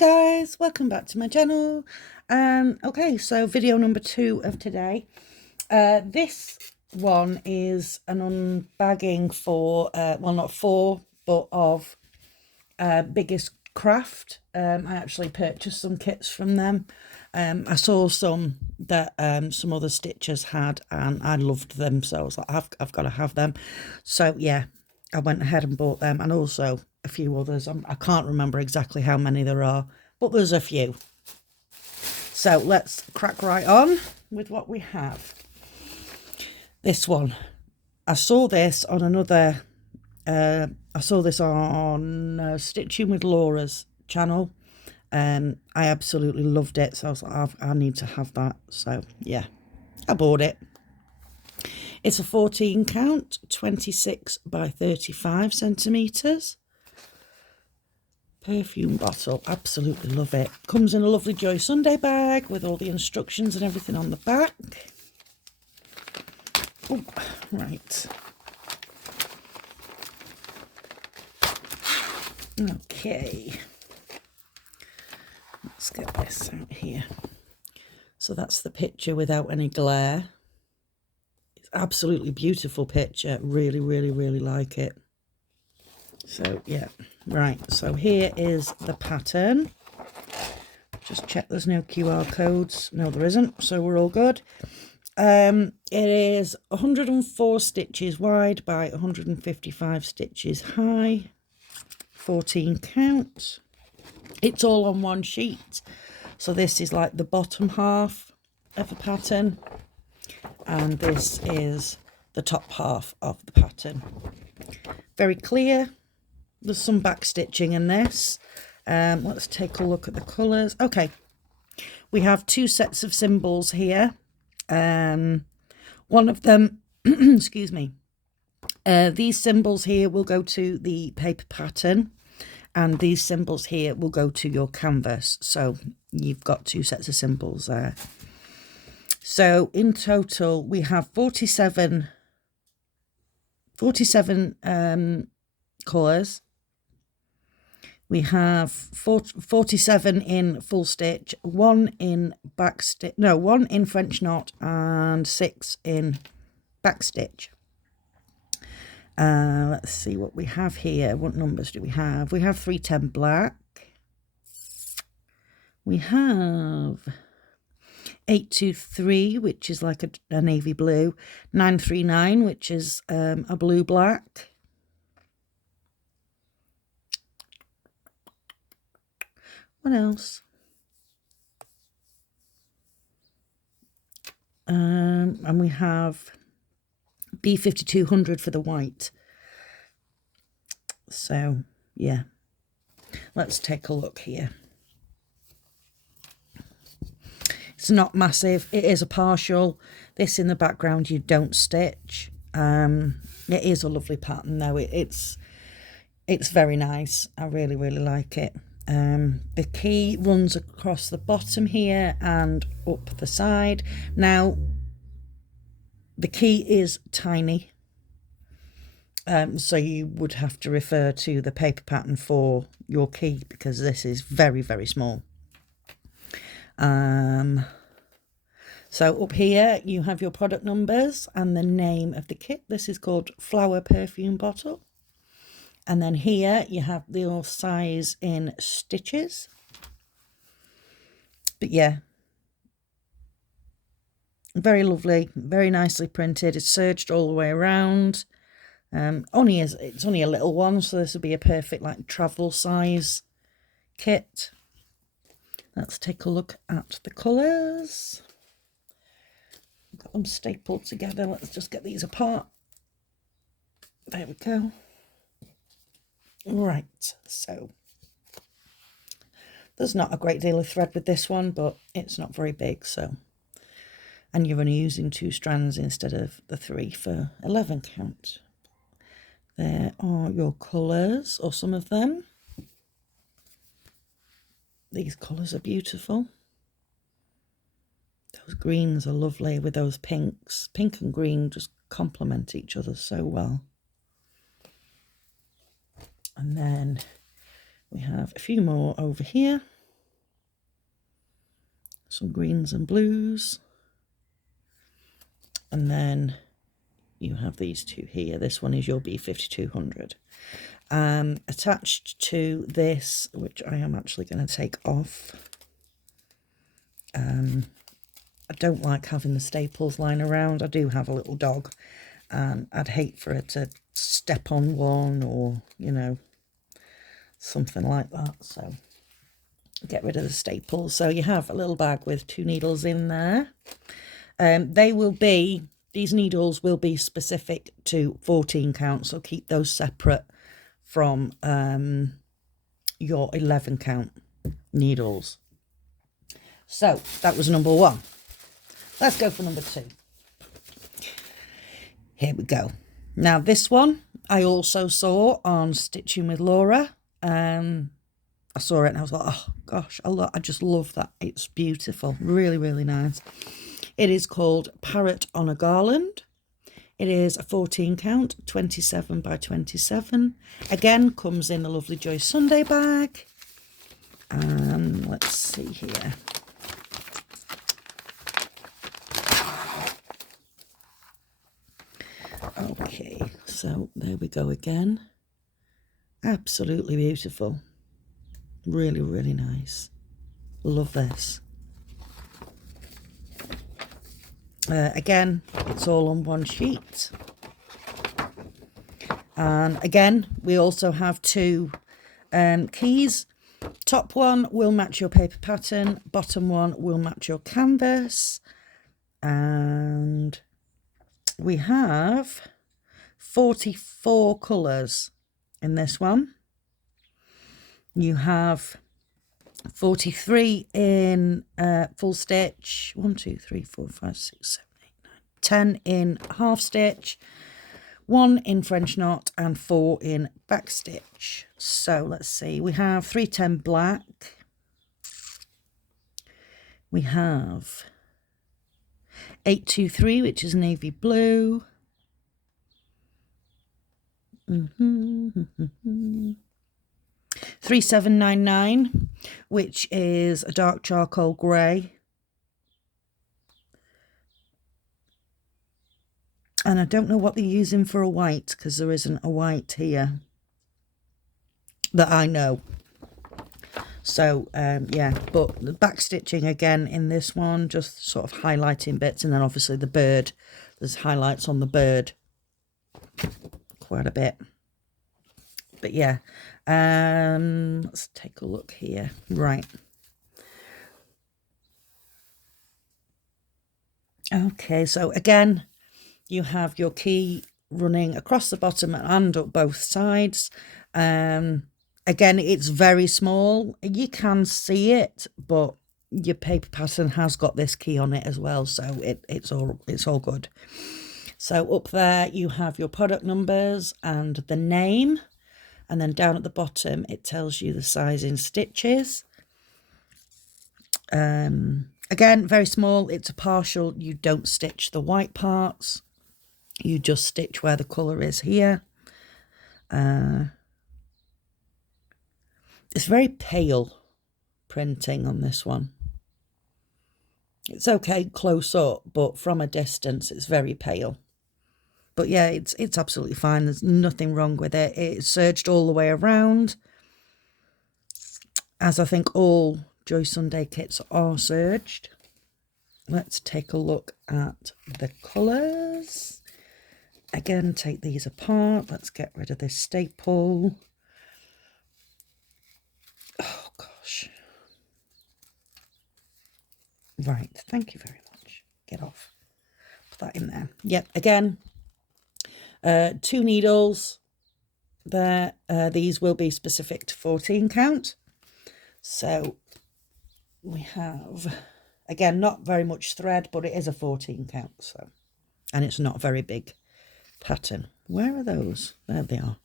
Guys, welcome back to my channel. Okay, so video number 2 of today. This one is an unbagging for well, not for, but of Biggestcraft. I actually purchased some kits from them. I saw some that some other stitchers had and I loved them, so I was like, I've got to have them. So yeah, I went ahead and bought them, and also a few others. I can't remember exactly how many there are, but there's a few. So let's crack right on with what we have. This one, I saw this on another, I saw this on Stitching with Laura's channel. I absolutely loved it, so I was like, I need to have that. So yeah, I bought it. It's a 14 count, 26 by 35 centimetres. Perfume bottle, absolutely love it. Comes in a lovely Joy Sunday bag with all the instructions and everything on the back. Oh, right. Okay. Let's get this out here. So that's the picture without any glare. It's absolutely beautiful picture. Really, really, really like it. So yeah, right, so here is the pattern. Just check there's no QR codes. No, there isn't, so we're all good. It is 104 stitches wide by 155 stitches high, 14 count. It's all on one sheet, so this is like the bottom half of the pattern, and this is the top half of the pattern. Very clear. There's some back stitching in this. Let's take a look at the colours. Okay, we have 2 sets of symbols here. One of them, excuse me, these symbols here will go to the paper pattern, and these symbols here will go to your canvas. So you've got 2 sets of symbols there. So in total, we have 47 colours. We have 47 in full stitch, 1 in back stitch, no, 1 in French knot, and 6 in back stitch. Let's see what we have here. What numbers do we have? We have 310 black. We have 823, which is like a navy blue. 939, which is a blue black. What else? And we have B5200 for the white. So yeah, let's take a look here. It's not massive. It is a partial. This in the background you don't stitch. It is a lovely pattern though. It's very nice. I really, really like it. The key runs across the bottom here and up the side. Now, the key is tiny, so you would have to refer to the paper pattern for your key, because this is very, very small. So up here you have your product numbers and the name of the kit. This is called Flower Perfume Bottle. And then here you have your size in stitches. But yeah, very lovely, very nicely printed. It's serged all the way around. It's only a little one, so this would be a perfect like travel size kit. Let's take a look at the colours. Got them stapled together. Let's just get these apart. There we go. Right, so there's not a great deal of thread with this one, but it's not very big, so, and you're only using 2 strands instead of the 3 for 11 count. There are your colours, or some of them. These colours are beautiful. Those greens are lovely with those pinks. Pink and green just complement each other so well. And then we have a few more over here. some greens and blues. And then you have these two here. This one is your B5200. Attached to this, which I am actually going to take off. I don't like having the staples lying around. I do have a little dog, and I'd hate for her to step on one or, you know, something like that. So get rid of the staples. So you have a little bag with 2 needles in there. These needles will be specific to 14 count, so keep those separate from your 11 count needles. So that was number 1. Let's go for number 2. Here we go. Now this one I also saw on Stitching with Laura. I saw it and I was like, oh gosh, I just love that. It's beautiful. Really, really nice. It is called Parrot on a Garland. It is a 14 count, 27 by 27. Again, comes in the lovely Joy Sunday bag. And let's see here. Okay, so there we go again. Absolutely beautiful. Really, really nice. Love this. Again, it's all on one sheet. And again, we also have 2 keys. Top one will match your paper pattern. Bottom one will match your canvas. And we have 44 colours in this one. You have 43 in full stitch, 1 2 3 4 5 6 7 8 9 10 in half stitch, 1 in French knot, and 4 in back stitch. So let's see, we have 310 black, we have 823, which is navy blue, 3799, which is a dark charcoal grey. And I don't know what they're using for a white, because there isn't a white here that I know. So, yeah, but the back stitching again in this one, just sort of highlighting bits. And then obviously the bird, there's highlights on the bird quite a bit. But yeah, let's take a look here. Right. Okay, so again, you have your key running across the bottom and up both sides. Again, it's very small. You can see it, but your paper pattern has got this key on it as well, so it's all good. So up there you have your product numbers and the name. And then down at the bottom, it tells you the size in stitches. Again, very small. It's a partial. You don't stitch the white parts. You just stitch where the colour is here. It's very pale printing on this one. It's okay close up, but from a distance, it's very pale. But yeah, it's absolutely fine. There's nothing wrong with it. It's serged all the way around, as I think all Joy Sunday kits are serged. Let's take a look at the colours. Again, take these apart. Let's get rid of this staple. Oh, gosh. Right, thank you very much. Get off. Put that in there. Yep, again, 2 needles there. These will be specific to 14 count. So we have, again, not very much thread, but it is a 14 count. So, and it's not a very big pattern. Where are those? There they are.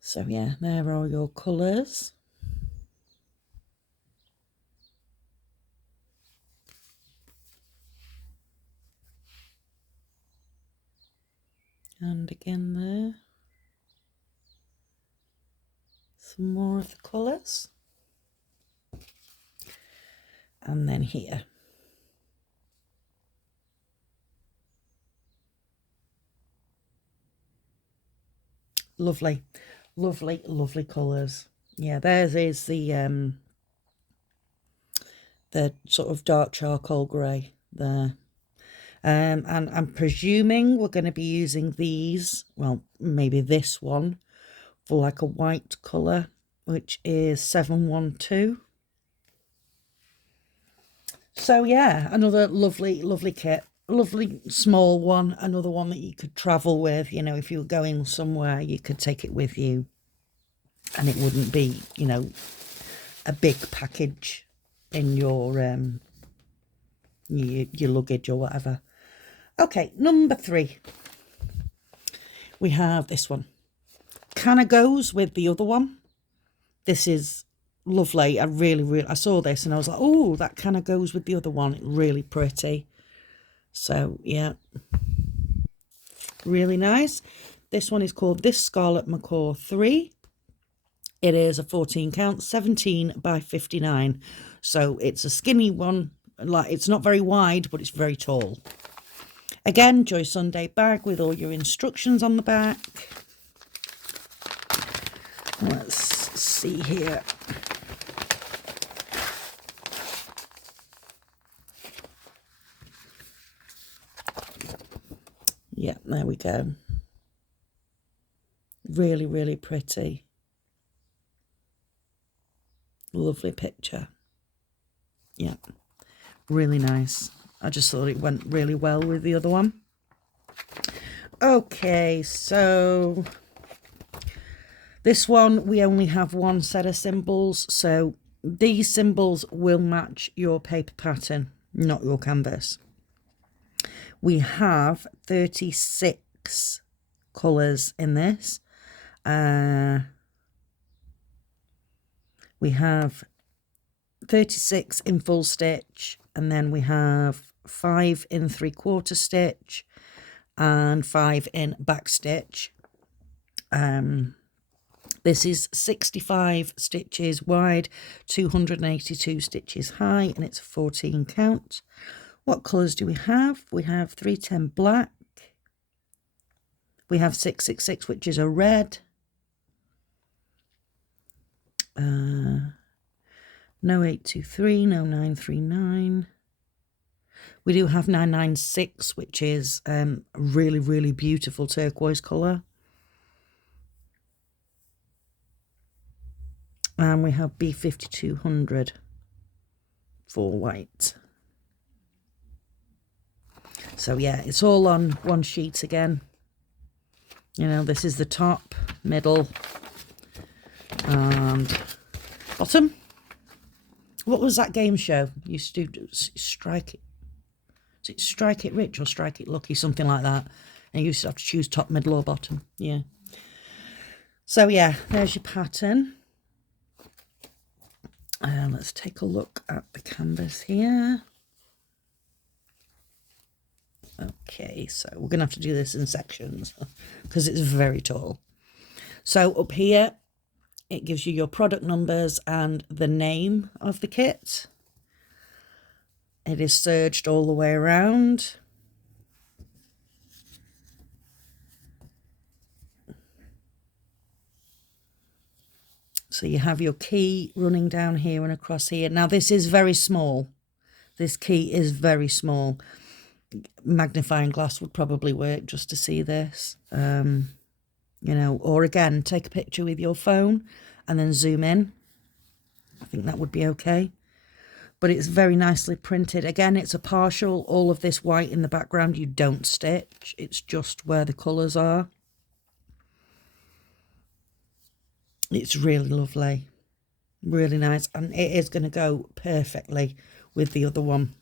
So yeah, there are your colours. And again there, some more of the colours. And then here. Lovely, lovely, lovely colours. Yeah, theirs is the sort of dark charcoal grey there. And I'm presuming we're going to be using these, well, maybe this one, for like a white colour, which is 712. So yeah, another lovely, lovely kit. Lovely small one, another one that you could travel with, you know, if you were going somewhere, you could take it with you. And it wouldn't be, you know, a big package in your luggage or whatever. Okay, number 3. We have this one. Kind of goes with the other one. This is lovely. I saw this and I was like, oh, that kind of goes with the other one. Really pretty. So yeah, really nice. This one is called This Scarlet Macaw 3. It is a 14 count, 17 by 59. So it's a skinny one. Like, it's not very wide, but it's very tall. Again, Joy Sunday bag with all your instructions on the back. Let's see here. Yeah, there we go. Really, really pretty. Lovely picture. Yeah, really nice. I just thought it went really well with the other one. Okay, so this one, we only have one set of symbols. So these symbols will match your paper pattern, not your canvas. We have 36 colours in this. We have 36 in full stitch, and then we have 5 in 3/4 stitch and 5 in back stitch. This is 65 stitches wide, 282 stitches high, and it's a 14 count. What colours do we have? We have 310 black. We have 666, which is a red. No 823, no 939. We do have 996, which is a really, really beautiful turquoise colour. And we have B5200 for white. So yeah, it's all on one sheet again. You know, this is the top, middle, and bottom. What was that game show? You used to do Strike It. Is it Strike It Rich or Strike It Lucky? Something like that. And you used to have to choose top, middle or bottom. Yeah. So yeah, there's your pattern. Let's take a look at the canvas here. Okay, so we're going to have to do this in sections because it's very tall. So up here, it gives you your product numbers and the name of the kit. It is serged all the way around. So you have your key running down here and across here. Now this is very small. This key is very small. Magnifying glass would probably work just to see this. You know, or again, take a picture with your phone and then zoom in. I think that would be okay. But it's very nicely printed. Again, it's a partial. All of this white in the background, you don't stitch. It's just where the colours are. It's really lovely. Really nice. And it is going to go perfectly with the other one.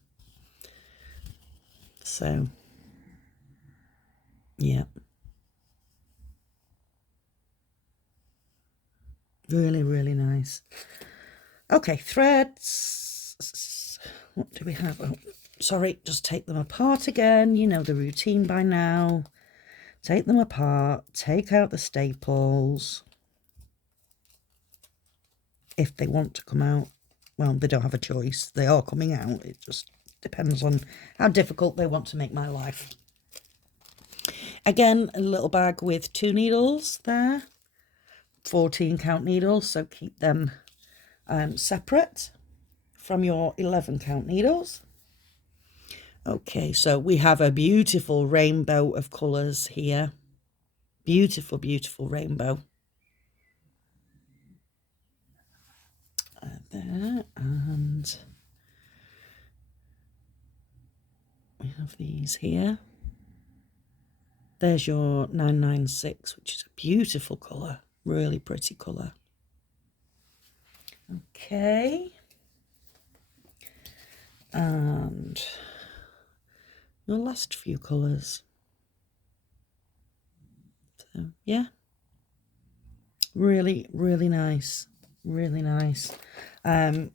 So, yeah. Really, really nice. Okay, threads. What do we have? Oh, sorry, just take them apart again. You know the routine by now. Take them apart, take out the staples. If they want to come out. well, they don't have a choice. They are coming out. It just depends on how difficult they want to make my life. Again, a little bag with 2 needles there. 14 count needles, so keep them separate from your 11 count needles. Okay, so we have a beautiful rainbow of colours here. Beautiful, beautiful rainbow. There, and we have these here. There's your 996, which is a beautiful colour, really pretty colour. Okay, and your last few colours. So yeah, really, really nice, really nice.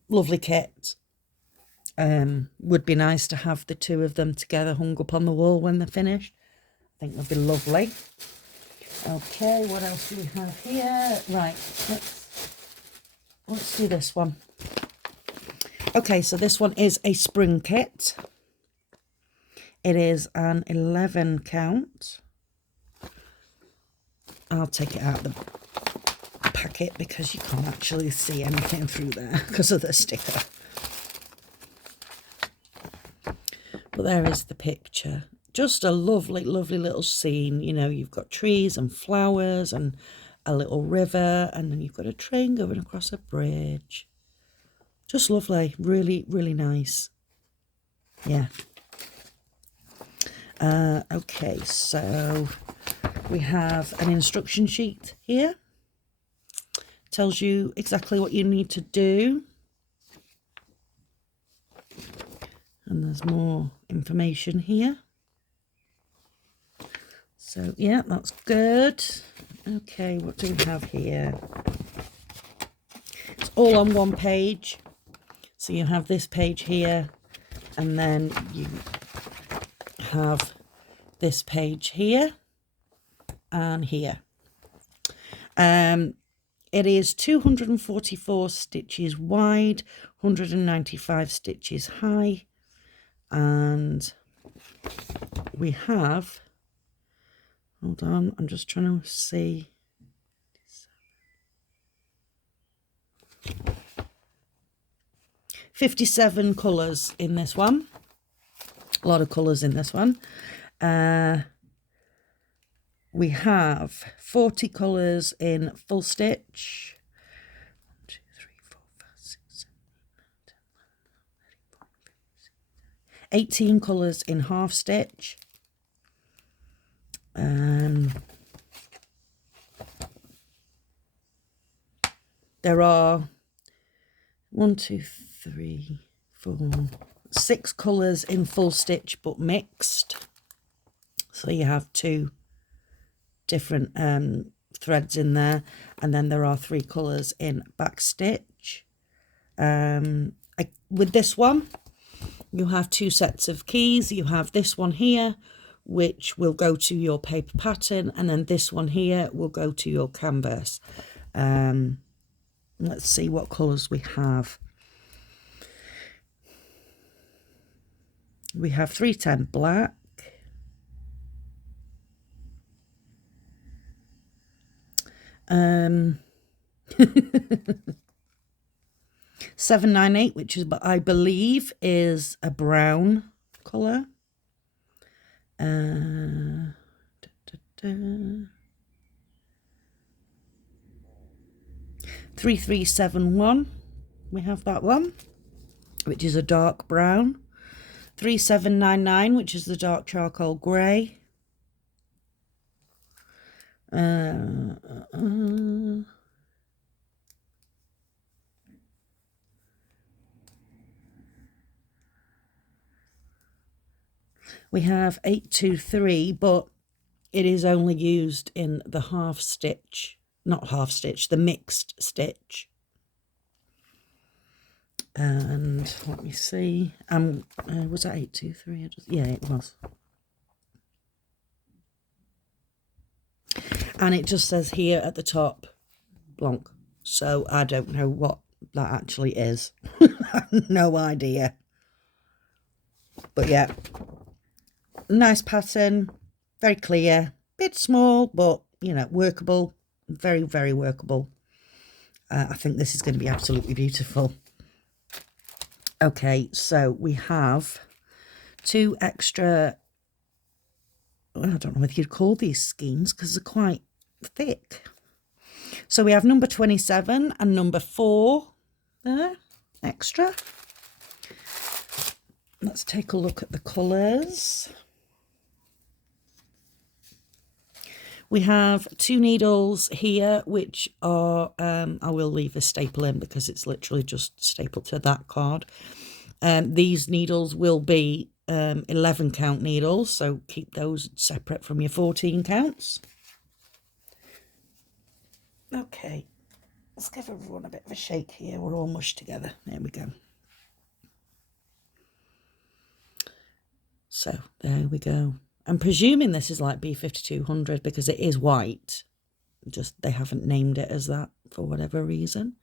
Lovely kit. Would be nice to have the 2 of them together hung up on the wall when they're finished. I think that'd be lovely. Okay, what else do we have here? Right, let's do this one. Okay, so this one is a spring kit. It is an 11 count. I'll take it out of the packet because you can't actually see anything through there because of the sticker. But there is the picture. Just a lovely, lovely little scene. You know, you've got trees and flowers and a little river, and then you've got a train going across a bridge. Just lovely. Really, really nice. Yeah. Okay, so we have an instruction sheet here. Tells you exactly what you need to do. And there's more information here. So, yeah, that's good. Okay, what do we have here? It's all on one page. So you have this page here, and then you have this page here and here. It is 244 stitches wide, 195 stitches high, and we have, hold on, I'm just trying to see, 57 colours in this one. A lot of colours in this one. We have 40 colours in full stitch. 1, 2, 3, 4, 5, 6, 7, 8, 9, 10, 11, 12, 13, 14, 15, 16, 18 colours in half stitch. There are 1, 2, 3, 4, 6 colours in full stitch but mixed. So you have 2 different threads in there, and then there are 3 colours in back stitch. With this one, you have 2 sets of keys. You have this one here, which will go to your paper pattern, and then this one here will go to your canvas. Let's see what colours we have. We have 310 black, 798, which is, but I believe is a brown colour. 3371, we have that one, which is a dark brown. 3799, which is the dark charcoal grey. We have 823, but it is only used in the half stitch, not half stitch, the mixed stitch. And let me see, was that 823? Yeah, it was. And it just says here at the top, blanc. So I don't know what that actually is. No idea. But yeah, nice pattern, very clear, bit small, but you know, workable, very, very workable. I think this is going to be absolutely beautiful. Okay, so we have 2 extra, well, I don't know whether you'd call these skeins because they're quite thick. So we have number 27 and number 4 there, extra. Let's take a look at the colours. We have 2 needles here, which are, I will leave a staple in because it's literally just stapled to that card. These needles will be 11 count needles, so keep those separate from your 14 counts. Okay, let's give everyone a bit of a shake here. We're all mushed together. There we go. So there we go. I'm presuming this is like B5200 because it is white. Just they haven't named it as that for whatever reason.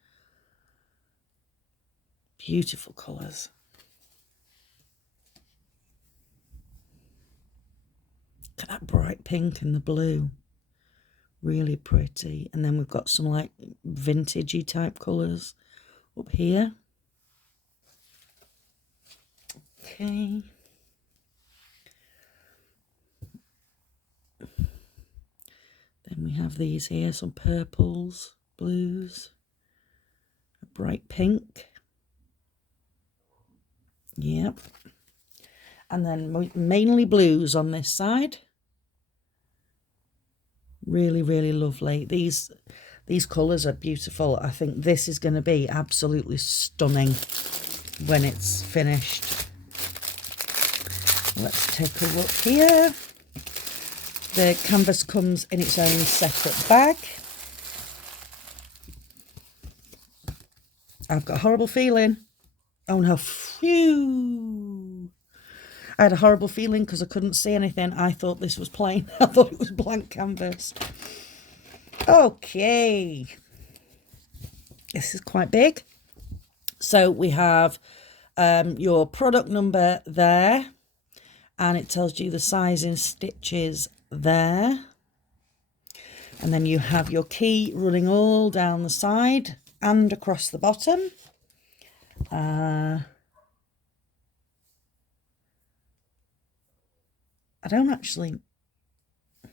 Beautiful colours. Look at that bright pink and the blue. Really pretty. And then we've got some like vintagey type colours up here. Okay. Then we have these here, some purples, blues, a bright pink. Yep. And then mainly blues on this side. Really, really lovely. These colours are beautiful. I think this is going to be absolutely stunning when it's finished. Let's take a look here. The canvas comes in its own separate bag. I've got a horrible feeling. Oh no, phew. I had a horrible feeling because I couldn't see anything. I thought this was plain. I thought it was blank canvas. Okay. This is quite big. So we have your product number there. And it tells you the size in stitches there. And then you have your key running all down the side and across the bottom. I don't actually, I'm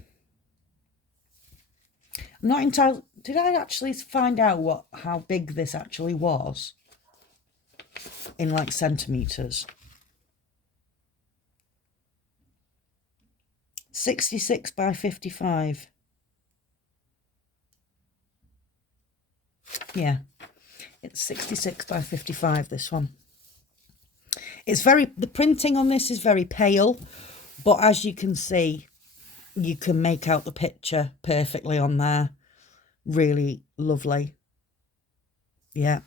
not entirely, did I actually find out how big this actually was in like centimetres? 66 by 55. Yeah, it's 66 by 55, this one. It's the printing on this is very pale, but as you can see, you can make out the picture perfectly on there. Really lovely. Yeah.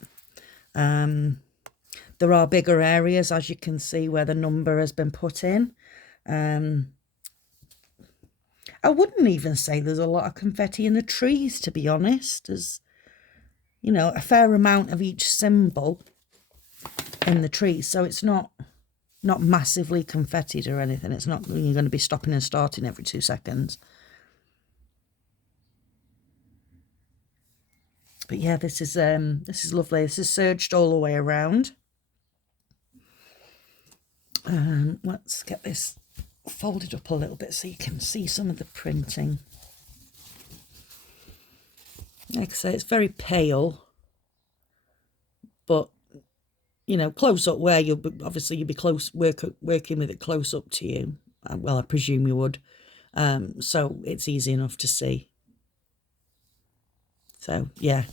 There are bigger areas, as you can see, where the number has been put in. I wouldn't even say there's a lot of confetti in the trees, to be honest. There's, you know, a fair amount of each symbol in the trees, so it's not massively confettied or anything. It's not you're going to be stopping and starting every 2 seconds. But yeah, this is lovely. This is serged all the way around. Let's get this folded up a little bit so you can see some of the printing. Like I say, it's very pale, but you know, close up where you'll obviously be working with it close up to you. Well, I presume you would. So it's easy enough to see. So yeah,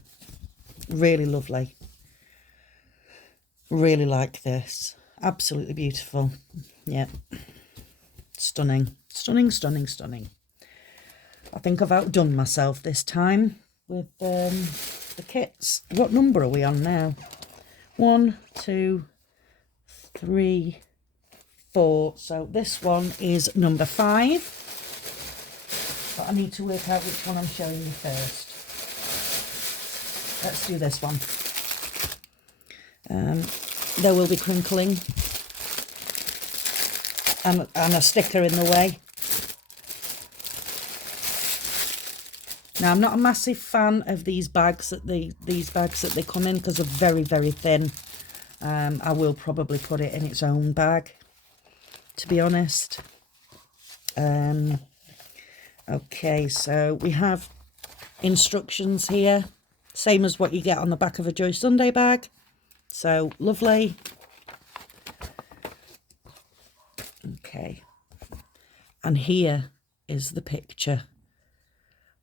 really lovely. Really like this. Absolutely beautiful. Yeah. Stunning. Stunning, stunning, stunning. I think I've outdone myself this time with the kits. What number are we on now? 1, 2, 3, 4. So this one is number 5. But I need to work out which one I'm showing you first. Let's do this one. There will be crinkling and a sticker in the way. Now, I'm not a massive fan of these bags that they come in because they're very, very thin. I will probably put it in its own bag, to be honest. Okay, so we have instructions here, same as what you get on the back of a Joy Sunday bag. So lovely. Okay, and here is the picture.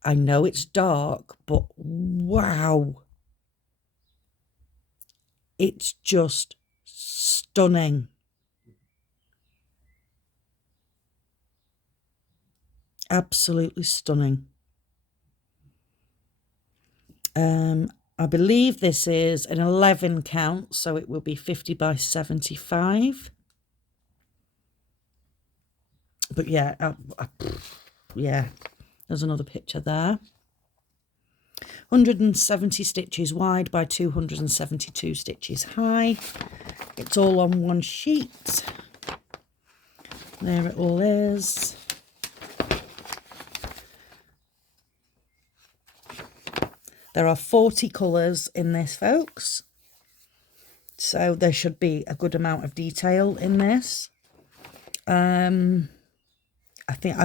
I know it's dark, but wow, it's just stunning. Absolutely stunning. I believe this is an 11 count, so it will be 50 by 75. But yeah, yeah, there's another picture there. 170 stitches wide by 272 stitches high. It's all on one sheet. There it all is. There are 40 colours in this, folks. So there should be a good amount of detail in this. I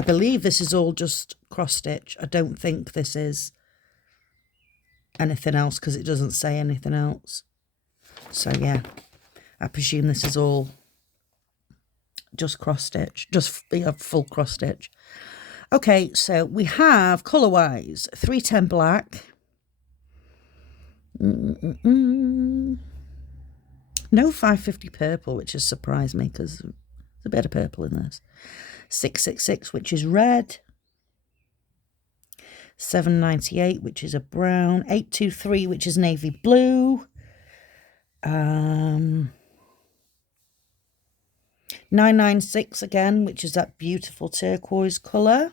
believe this is all just cross stitch. I don't think this is anything else because it doesn't say anything else. So yeah, I presume this is all just cross stitch, just full cross stitch. Okay, so we have colour wise 310 black. No 550 purple, which has surprised me because there's a bit of purple in this. 666, which is red. 798, which is a brown. 823, which is navy blue. 996 again, which is that beautiful turquoise colour.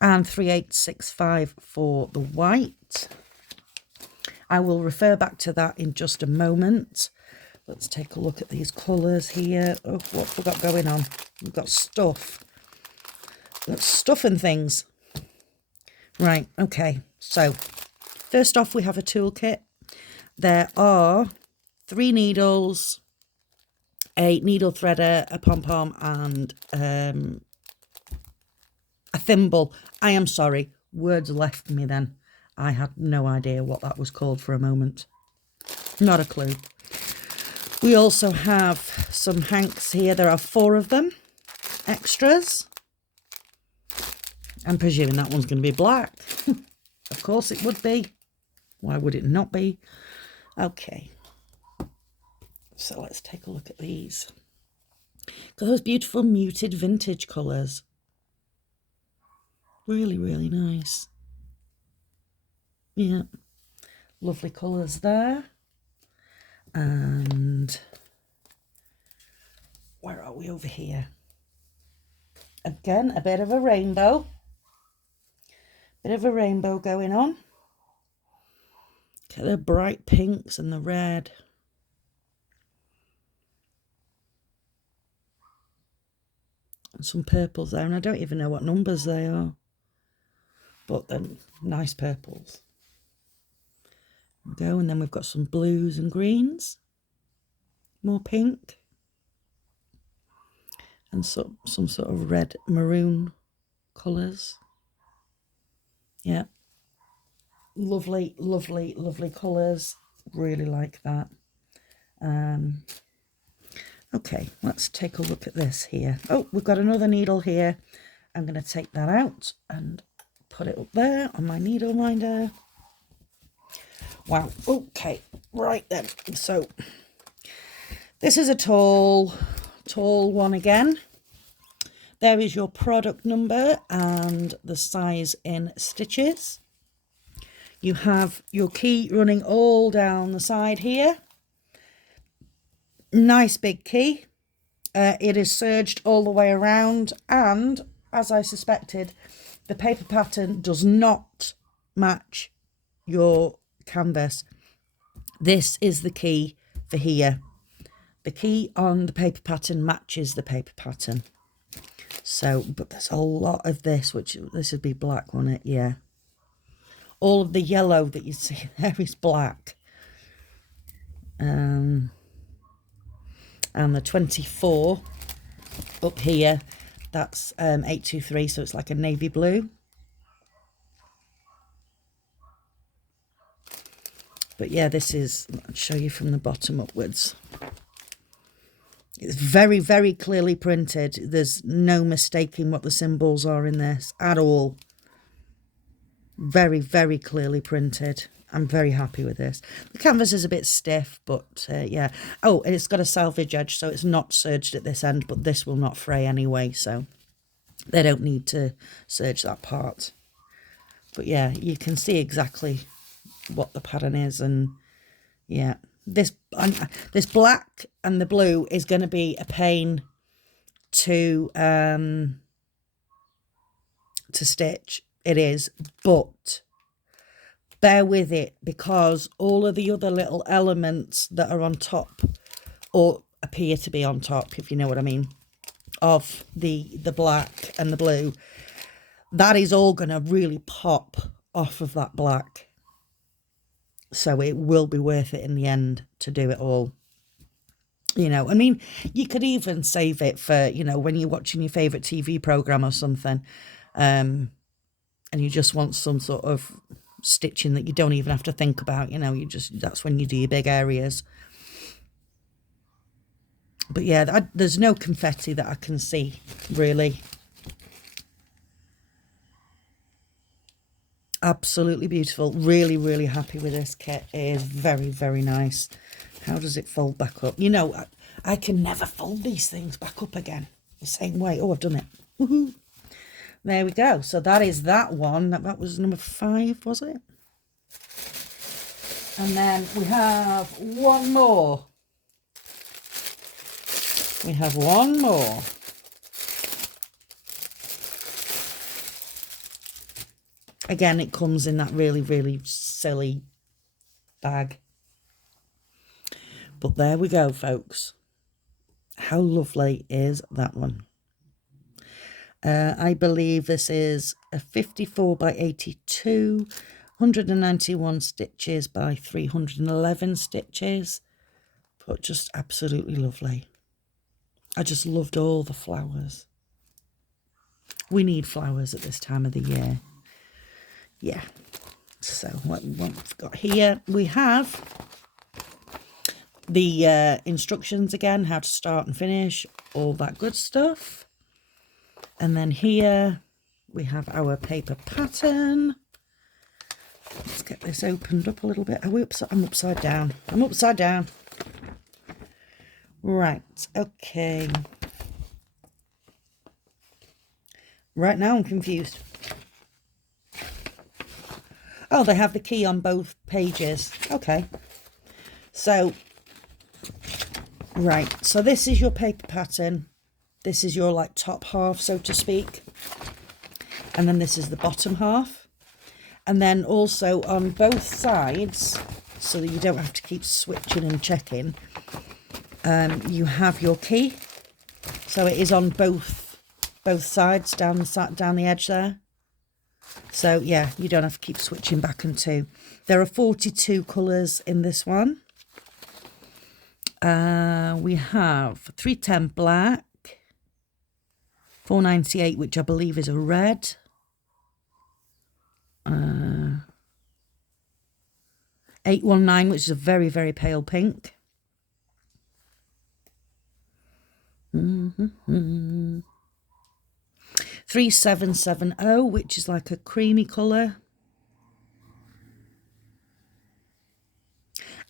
And 3865 for the white. I will refer back to that in just a moment. Let's take a look at these colours here. Oh, what have we got going on? We've got stuff. Got stuff and things. Right, okay. So, first off, we have a toolkit. There are 3 needles, a needle threader, a pom-pom, and a thimble. I am sorry, words left me then. I had no idea what that was called for a moment. Not a clue. We also have some hanks here. There are 4 of them, extras. I'm presuming that one's going to be black. Of course it would be. Why would it not be? Okay. So let's take a look at these. Got those beautiful muted vintage colours. Really, really nice. Yeah. Lovely colours there. And where are we over here? Again, a bit of a rainbow. Bit of a rainbow going on. Look at the bright pinks and the red. And some purples there, and I don't even know what numbers they are. But they're nice purples. There we go, and then we've got some blues and greens. More pink. And some sort of red maroon colours. Yeah. Lovely, lovely, lovely colours. Really like that. Okay, let's take a look at this here. Oh, we've got another needle here. I'm going to take that out and put it up there on my needle minder. Wow, okay, right then. So, this is a tall one again. There is your product number and the size in stitches. You have your key running all down the side here. Nice big key. It is serged all the way around, and as I suspected, the paper pattern does not match your canvas. This is the key for here. The key on the paper pattern matches the paper pattern. So, but there's a lot of this, which this would be black, wouldn't it? Yeah. All of the yellow that you see there is black. And the 24 up here, that's 823, so it's like a navy blue. But yeah, this is, I'll show you from the bottom upwards. It's very, very clearly printed. There's no mistaking what the symbols are in this at all. Very, very clearly printed. I'm very happy with this. The canvas is a bit stiff, but yeah. Oh, and it's got a salvage edge, so it's not serged at this end, but this will not fray anyway, so they don't need to serge that part. But yeah, you can see exactly what the pattern is, and yeah, this black and the blue is going to be a pain to stitch. It is, but bear with it, because all of the other little elements that are on top, or appear to be on top, if you know what I mean, of the black and the blue, that is all going to really pop off of that black. So it will be worth it in the end to do it all. You know, I mean, you could even save it for, you know, when you're watching your favourite TV programme or something, and you just want some sort of stitching that you don't even have to think about, you know, that's when you do your big areas. But yeah, there's no confetti that I can see, really. Absolutely beautiful. Really, really happy with this kit. It is very, very nice. How does it fold back up? You know, I can never fold these things back up again the same way. Oh, I've done it. Woohoo. There we go. So that is that one. That was number 5, was it? And then we have one more. We have one more. Again, it comes in that really, really silly bag. But there we go, folks. How lovely is that one? I believe this is a 54 by 82, 191 stitches by 311 stitches. But just absolutely lovely. I just loved all the flowers. We need flowers at this time of the year. Yeah. So what we've got here, we have the instructions again, how to start and finish, all that good stuff. And then here we have our paper pattern. Let's get this opened up a little bit. I'm upside down. I'm upside down. Right, okay. Right now I'm confused. Oh, they have the key on both pages. Okay. So, right. So this is your paper pattern. This is your like top half, so to speak. And then this is the bottom half. And then also on both sides, so that you don't have to keep switching and checking, you have your key. So it is on both sides down the edge there. So yeah, you don't have to keep switching back and two. There are 42 colours in this one. We have 310 black, 498, which I believe is a red, 819, which is a very, very pale pink. 3770, which is like a creamy colour.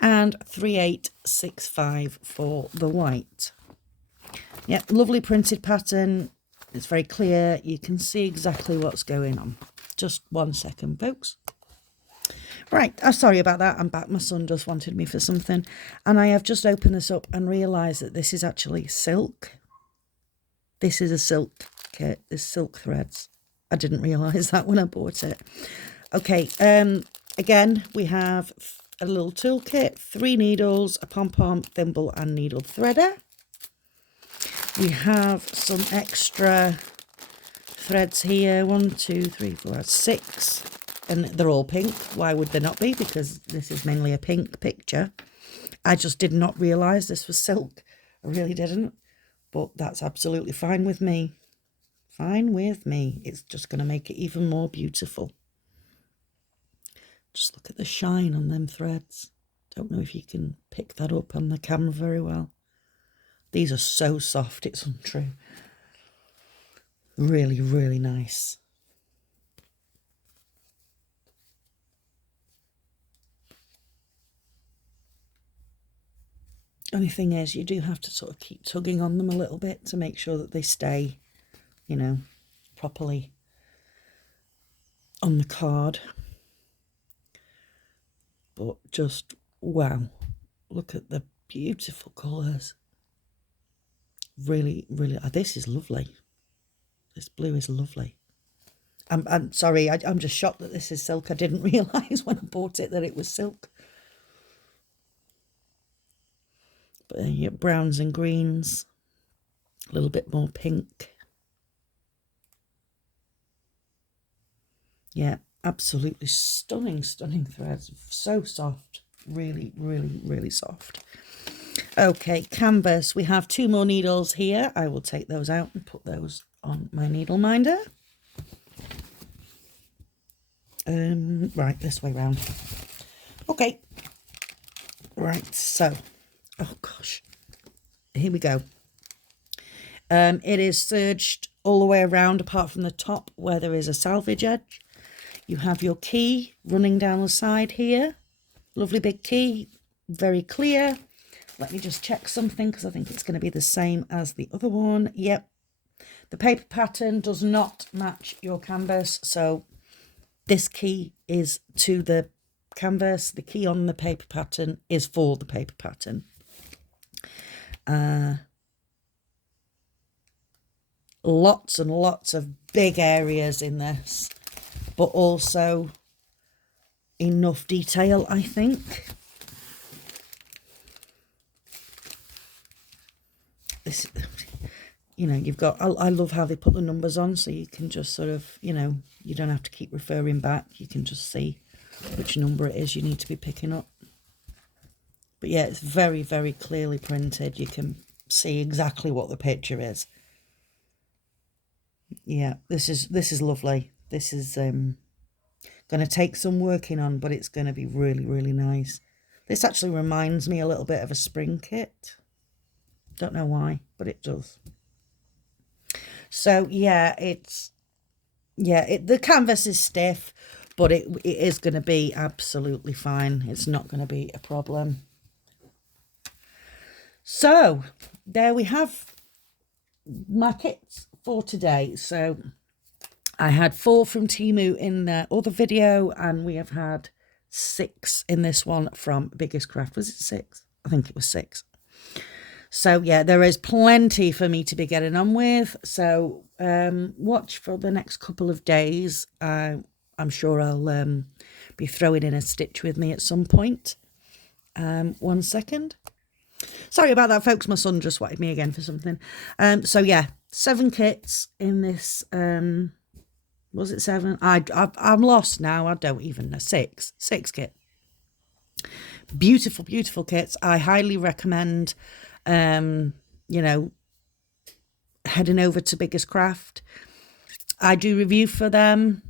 And 3865 for the white. Yeah, lovely printed pattern. It's very clear. You can see exactly what's going on. Just 1 second, folks. Right, I'm sorry about that. I'm back. My son just wanted me for something. And I have just opened this up and realised that this is actually silk. This is a silk kit. There's silk threads. I didn't realise that when I bought it. Okay, again, we have a little toolkit, 3 needles, a pom-pom, thimble and needle threader. We have some extra threads here, 1, 2, 3, 4, 6, and they're all pink. Why would they not be? Because this is mainly a pink picture. I just did not realise this was silk. I really didn't, but that's absolutely fine with me. Fine with me. It's just going to make it even more beautiful. Just look at the shine on them threads. Don't know if you can pick that up on the camera very well. These are so soft, it's untrue. Really, really nice. Only thing is, you do have to sort of keep tugging on them a little bit to make sure that they stay, you know, properly on the card. But just, wow, look at the beautiful colours. Really, really, this is lovely. This blue is lovely. I'm sorry, I'm just shocked that this is silk. I didn't realise when I bought it that it was silk. But then you get browns and greens, a little bit more pink. Yeah, absolutely stunning, stunning threads. So soft, really, really, really soft. Okay, canvas. We have 2 more needles here. I will take those out and put those on my needle minder. Right, this way round. Okay. Right, so, oh gosh, here we go. It is serged all the way around apart from the top where there is a salvage edge. You have your key running down the side here. Lovely big key, very clear. Let me just check something because I think it's going to be the same as the other one. Yep. The paper pattern does not match your canvas, so this key is to the canvas. The key on the paper pattern is for the paper pattern. Lots and lots of big areas in this, but also enough detail, I think. This, you know, you've got, I love how they put the numbers on, so you can just sort of, you know, you don't have to keep referring back. You can just see which number it is you need to be picking up. But yeah, it's very, very clearly printed. You can see exactly what the picture is. Yeah, this is lovely. This is going to take some working on, but it's going to be really, really nice. This actually reminds me a little bit of a spring kit. Don't know why, but it does. So yeah, the canvas is stiff, but it is going to be absolutely fine. It's not going to be a problem. So there we have my kits for today. So I had 4 from Temu in the other video, and we have had 6 in this one from Biggestcraft. Was it 6? I think it was 6. So yeah, there is plenty for me to be getting on with. So watch for the next couple of days. I'm sure I'll be throwing in a stitch with me at some point. 1 second. Sorry about that, folks. My son just wanted me again for something. So yeah, 7 kits in this. Was it 7? I'm lost now. I don't even know. 6 kit. Beautiful, beautiful kits. I highly recommend. You know, heading over to Biggestcraft. I do review for them,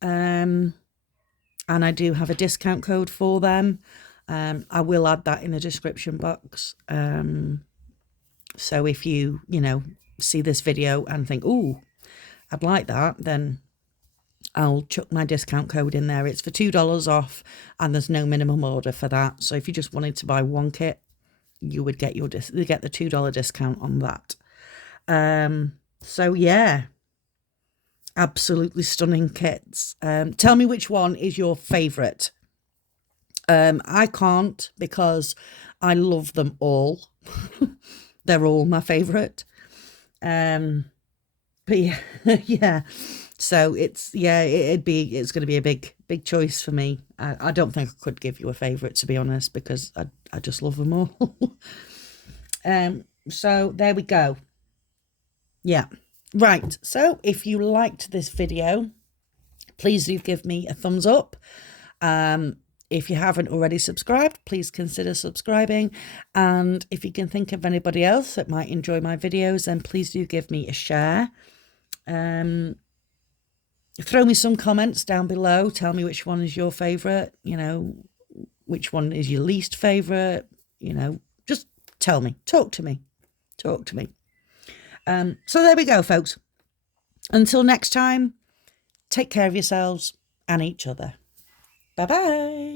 and I do have a discount code for them. I will add that in the description box. So if you know, see this video and think, ooh, I'd like that, then I'll chuck my discount code in there. It's for $2 off, and there's no minimum order for that. So if you just wanted to buy 1 kit, you would get the $2 discount on that. So yeah, absolutely stunning kits. Tell me which one is your favourite. I can't, because I love them all. They're all my favourite. But yeah, yeah. So it's, yeah, it's going to be a big choice for me. I don't think I could give you a favourite, to be honest, because I just love them all. So there we go. Yeah. Right. So if you liked this video, please do give me a thumbs up. If you haven't already subscribed, please consider subscribing. And if you can think of anybody else that might enjoy my videos, then please do give me a share. Throw me some comments down below. Tell me which one is your favourite, you know, which one is your least favourite, you know, just tell me, talk to me. So there we go, folks. Until next time, take care of yourselves and each other. Bye-bye.